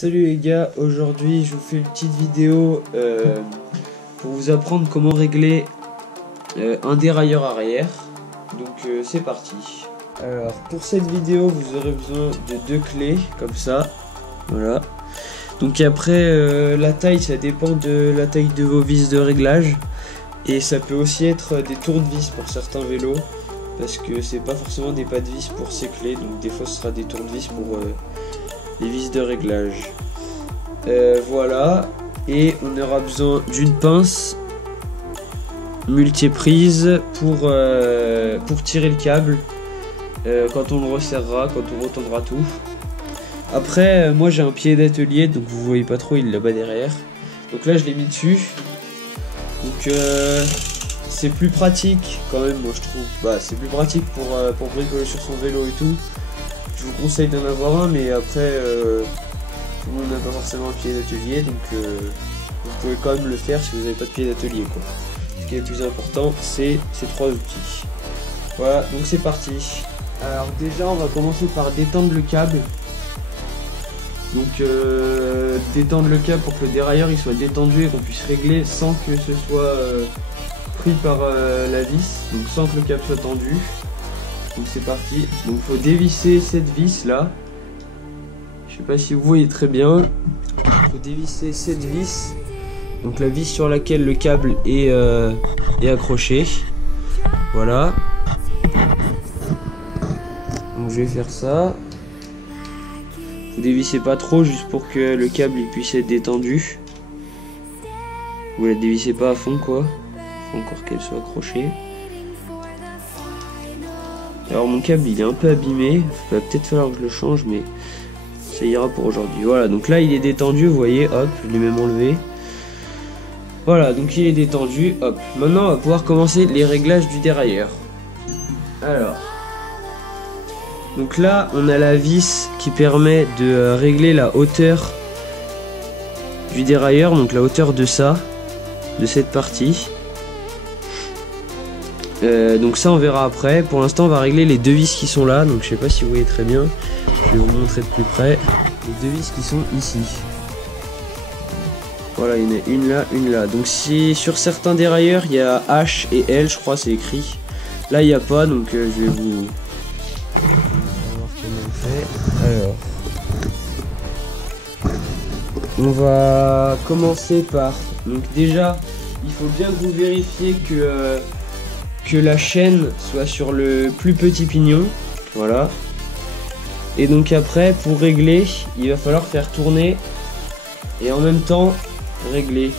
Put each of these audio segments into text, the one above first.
Salut les gars, aujourd'hui je vous fais une petite vidéo pour vous apprendre comment régler un dérailleur arrière. Donc c'est parti. Alors pour cette vidéo vous aurez besoin de deux clés comme ça. Voilà. Donc après la taille, ça dépend de la taille de vos vis de réglage. Et ça peut aussi être des tournevis pour certains vélos. Parce que c'est pas forcément des pas de vis pour ces clés. Donc des fois ce sera des tournevis pour les vis de réglage. Voilà, et on aura besoin d'une pince multiprise pour tirer le câble quand on le resserrera, quand on retendra tout. Après moi j'ai un pied d'atelier, donc vous voyez pas trop, il est là-bas derrière. Donc là je l'ai mis dessus. Donc c'est plus pratique quand même, moi je trouve. Bah c'est plus pratique pour bricoler sur son vélo et tout. Je vous conseille d'en avoir un, mais après tout le monde n'a pas forcément un pied d'atelier, donc vous pouvez quand même le faire si vous n'avez pas de pied d'atelier, quoi. Ce qui est le plus important, c'est ces trois outils. Voilà, donc c'est parti. Alors déjà on va commencer par détendre le câble. Donc détendre le câble pour que le dérailleur il soit détendu et qu'on puisse régler sans que ce soit pris par la vis, donc sans que le câble soit tendu. Donc c'est parti. Donc il faut dévisser cette vis là. Je sais pas si vous voyez très bien. Il faut dévisser cette vis. Donc la vis sur laquelle le câble est accroché. Voilà. Donc je vais faire ça. Vous dévissez pas trop, juste pour que le câble il puisse être détendu. Vous la dévissez pas à fond quoi. Il faut encore qu'elle soit accrochée. Alors mon câble il est un peu abîmé. Il va peut-être falloir que je le change, mais ça ira pour aujourd'hui. Voilà, donc là il est détendu, vous voyez, hop, je l'ai même enlevé. Voilà, donc il est détendu, hop. Maintenant on va pouvoir commencer les réglages du dérailleur. Alors, donc là on a la vis qui permet de régler la hauteur du dérailleur, donc la hauteur de ça, de cette partie. Donc ça on verra après. Pour l'instant on va régler les deux vis qui sont là. Donc je sais pas si vous voyez très bien. Je vais vous montrer de plus près. Les deux vis qui sont ici. Voilà, il y en a une là, une là. Donc si sur certains dérailleurs il y a H et L, je crois c'est écrit. Là il n'y a pas, donc je vais vous... On va voir comment on fait. Alors, on va commencer par... Donc déjà, il faut bien que vous vérifiez que la chaîne soit sur le plus petit pignon. Voilà. Et donc après, pour régler, il va falloir faire tourner et en même temps régler.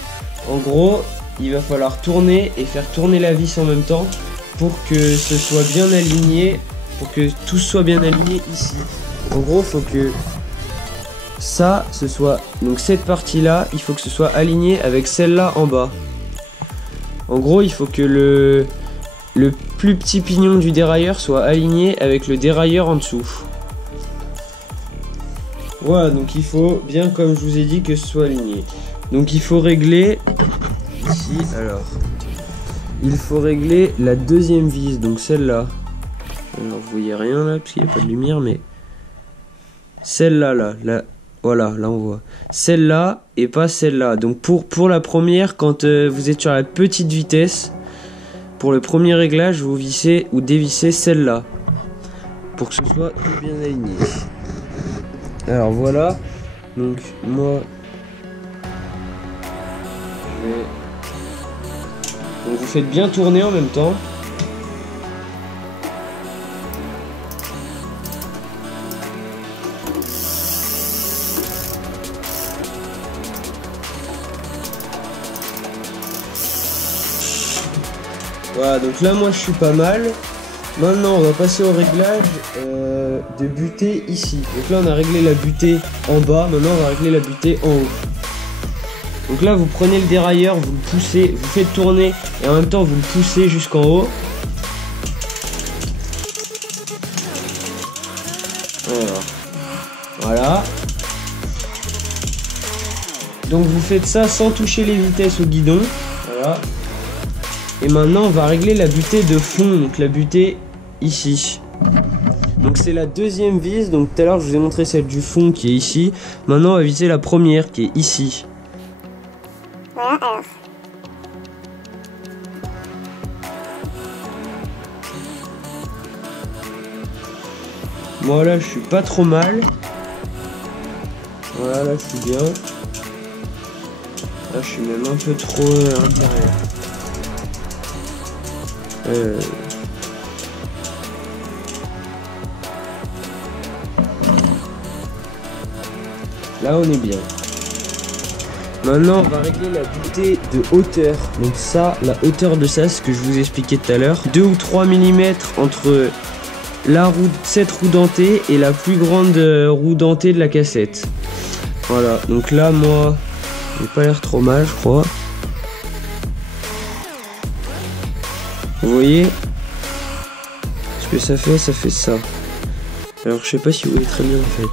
En gros, il va falloir tourner et faire tourner la vis en même temps pour que ce soit bien aligné, pour que tout soit bien aligné ici. En gros, il faut que ça, ce soit... Donc cette partie-là, il faut que ce soit aligné avec celle-là en bas. En gros, il faut que le plus petit pignon du dérailleur soit aligné avec le dérailleur en dessous. Voilà, donc il faut bien, comme je vous ai dit, que ce soit aligné. Donc il faut régler ici, alors il faut régler la deuxième vis, donc celle-là. Alors vous voyez rien là parce qu'il n'y a pas de lumière, mais celle-là là, voilà, là on voit celle-là et pas celle-là. Donc pour la première, quand vous êtes sur la petite vitesse, pour le premier réglage, vous vissez ou dévissez celle-là pour que ce soit tout bien aligné. Alors voilà, donc moi je vais... Donc vous faites bien tourner en même temps. Voilà, donc là moi je suis pas mal. Maintenant on va passer au réglage de butée ici. Donc là on a réglé la butée en bas, maintenant on va régler la butée en haut. Donc là vous prenez le dérailleur, vous le poussez, vous faites tourner et en même temps vous le poussez jusqu'en haut. Alors, voilà. Donc vous faites ça sans toucher les vitesses au guidon. Voilà. Et maintenant on va régler la butée de fond, donc la butée ici. Donc c'est la deuxième vis, donc tout à l'heure je vous ai montré celle du fond qui est ici. Maintenant on va viser la première qui est ici. Voilà, alors. Voilà, je suis pas trop mal. Voilà, là je suis bien. Là je suis même un peu trop à l'intérieur. Là on est bien. Maintenant on va régler la butée de hauteur. Donc ça, la hauteur de ça, c'est ce que je vous expliquais tout à l'heure. 2 ou 3 mm entre la roue, cette roue dentée et la plus grande roue dentée de la cassette. Voilà, donc là moi, j'ai pas l'air trop mal je crois. Vous voyez ce que ça fait ça. Alors je sais pas si vous voyez très bien en fait.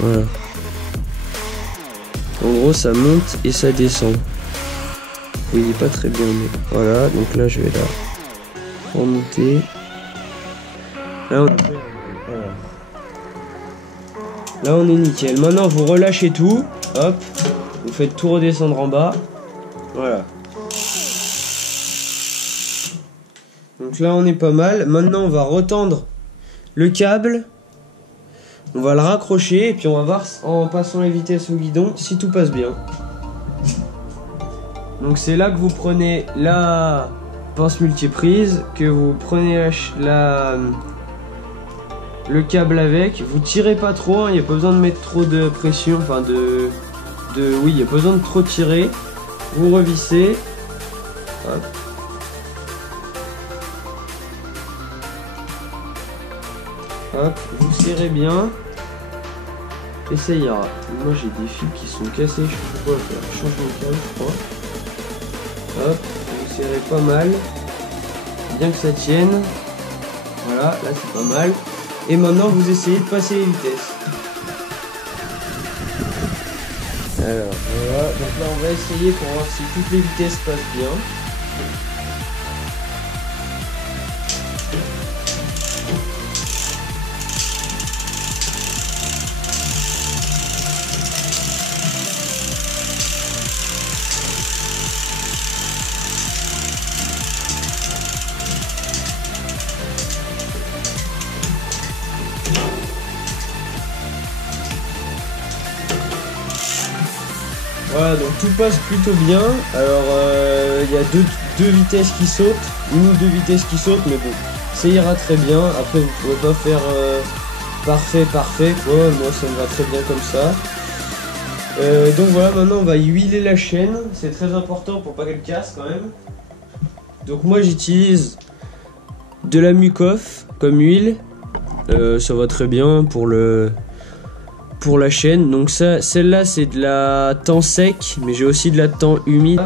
Voilà. En gros ça monte et ça descend. Vous voyez pas très bien mais voilà, donc là je vais la remonter. Là on est nickel. Maintenant vous relâchez tout. Hop. Vous faites tout redescendre en bas. Voilà. Donc là on est pas mal. Maintenant on va retendre le câble. On va le raccrocher et puis on va voir en passant les vitesses au guidon si tout passe bien. Donc c'est là que vous prenez la pince multiprise, que vous prenez le câble avec. Vous tirez pas trop, il n'y a pas besoin de mettre trop de pression, enfin oui, il n'y a pas besoin de trop tirer. Vous revissez. Hop. Hop, vous serrez bien. Et ça ira. Moi j'ai des fils qui sont cassés, je sais pas quoi faire. Changer le câble, je crois. Hop, vous serrez pas mal. Bien que ça tienne. Voilà, là c'est pas mal. Et maintenant vous essayez de passer les vitesses. Alors voilà, donc là on va essayer pour voir si toutes les vitesses passent bien. Voilà, donc tout passe plutôt bien. Alors il y a deux vitesses qui sautent, une ou deux vitesses qui sautent, mais bon, ça ira très bien. Après vous pouvez pas faire parfait quoi. Moi ça me va très bien comme ça. Donc voilà, maintenant on va huiler la chaîne, c'est très important pour pas qu'elle casse quand même. Donc moi j'utilise de la Mucoff comme huile, ça va très bien pour la chaîne. Donc ça, celle-là c'est de la temps sec, mais j'ai aussi de la temps humide.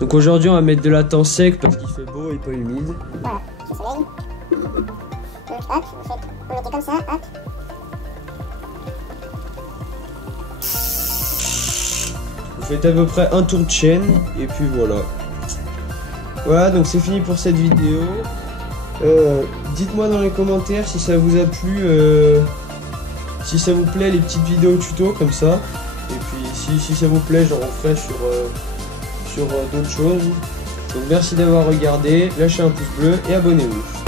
Donc aujourd'hui on va mettre de la temps sec parce qu'il fait beau et pas humide. Voilà, le soleil. Donc hop, vous mettez comme ça, hop. Vous faites à peu près un tour de chaîne et puis voilà. Voilà, donc c'est fini pour cette vidéo. Dites-moi dans les commentaires si ça vous a plu, si ça vous plaît les petites vidéos tuto comme ça. Et puis si ça vous plaît, j'en referai sur d'autres choses. Donc merci d'avoir regardé, lâchez un pouce bleu et abonnez-vous.